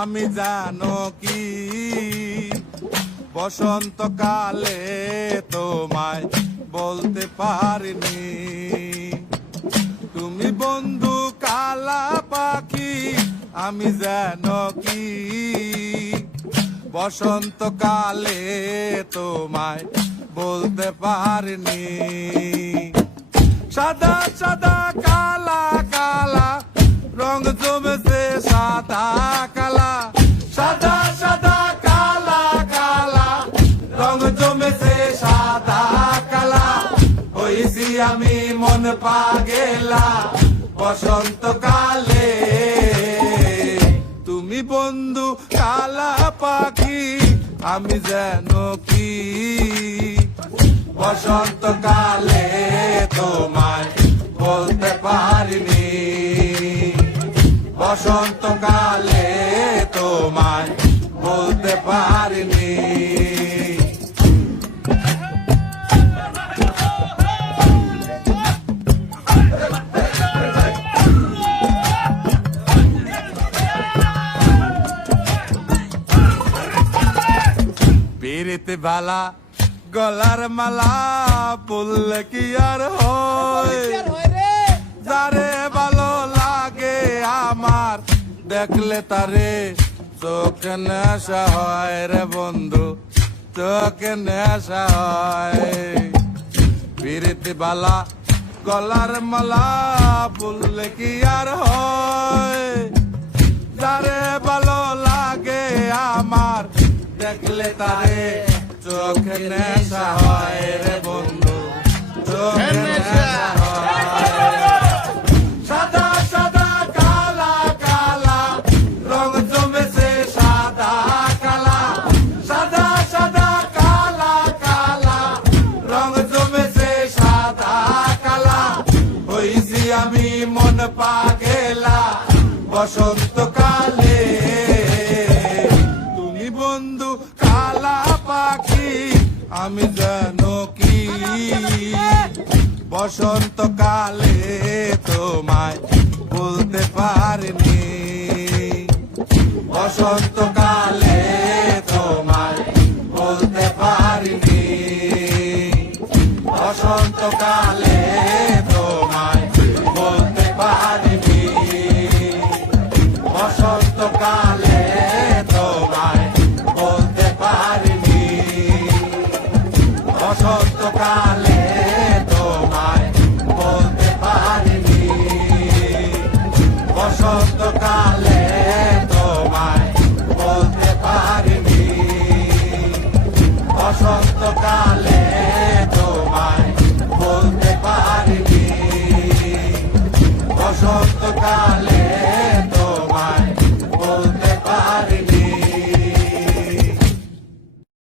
আমি জানো কি বসন্তকালে তোমায় বলতে পারিনি। তুমি বন্ধু কালা পাখি, আমি জানো কি বসন্তকালে তোমায় বলতে পারিনি। সাদা সাদা কালা কালা রং জমেছে সাদা কালা, সাদা সাদা কালা কালা রং জমেছে সাদা কালা। হইছি আমি মন পাগেলা বসন্তকালে। তুমি বন্ধু কালা পাখি, আমি যেন কি বসন্তকালে তোমায় বলতে পারিনি। বসন্তকালে তোমায় বলতে পারিনি। পিরিতে বালা গলার মালা বললে কি আর হয়, যারে ভালো লাগে আমার দেখলে তারে চোখে নেশা হয় রে বন্ধু, চোখে নেশা হয়। পিরিতে বালা গলার মালা বললে কি আর হয়, যারে ভালো লাগে আমার দেখলে তারে চোখে নেশা হয় রে বন্ধু, চোখে নেশা হয়। সাদা সাদা কালা কালা রং জমেছে সাদা কালা, সাদা সাদা কালা কালা রং জমেছে সাদা কালা। হইছি আমি মন পাগেলা বসন্তকালে। তুমি বন্ধু কালা পাখি, আমি জানো কি বসন্তকালে তোমায় বলতে পারিনি। বসন্তকালে তোমায় বলতে পারিনি। বসন্তকালে তোমায় বলতে পারিনি। বসন্তকালে তোমায় বলতে পারিনি। বসন্তকালে তোমায় বলতে পারিনি। বসন্তকালে তোমায় বলতে পারিনি। বসন্তকালে তোমায় বলতে পারিনি। বসন্তকালে